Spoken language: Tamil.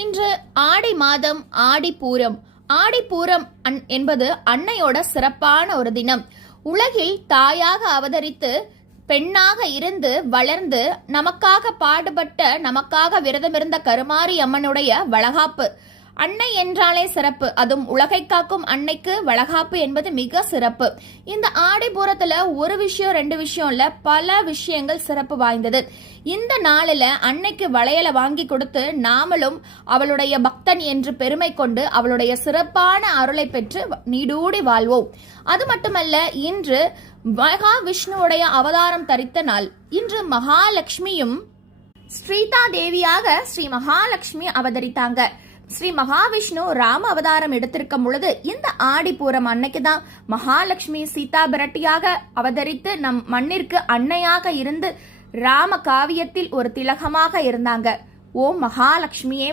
இன்று ஆடி மாதம் ஆடிப்பூரம். ஆடிப்பூரம் என்பது அன்னையோட சிறப்பான ஒரு தினம். உலகில் தாயாக அவதரித்து பெண்ணாக இருந்து வளர்ந்து நமக்காக பாடுபட்ட, நமக்காக விரதமிருந்த கருமாரி அம்மனுடைய வளகாப்பு. அன்னை என்றாலே சிறப்பு, அதுவும் உலகை காக்கும் அன்னைக்கு வளகாப்பு என்பது மிக சிறப்பு. இந்த ஆடிப்பூரத்துல ஒரு விஷயம் ரெண்டு விஷயம் இல்ல, பல விஷயங்கள் சிறப்பு வாய்ந்தது. இந்த நாளில அன்னைக்கு வளையலை வாங்கி கொடுத்து நாமளும் அவளுடைய பக்தன் என்று பெருமை கொண்டு அவளுடைய சிறப்பான அருளை பெற்று நீடூடி வாழ்வோம். அது மட்டுமல்ல, இன்று மகாவிஷ்ணுவுடைய அவதாரம் தரித்த நாள். இன்று மகாலட்சுமியும் ஸ்ரீதா தேவியாக ஸ்ரீ மகாலட்சுமி அவதரித்தாங்க. ஸ்ரீ மகாவிஷ்ணு ராம அவதாரம் எடுத்திருக்கும் பொழுது இந்த ஆடிப்பூரம் அன்னைக்கு தான் மகாலட்சுமி சீதா பிராட்டியாக அவதரித்து நம் மண்ணிற்கு அன்னையாக இருந்து ராம காவியத்தில் ஒரு திலகமாக இருந்தாங்க. ஓம் மகாலட்சுமியே.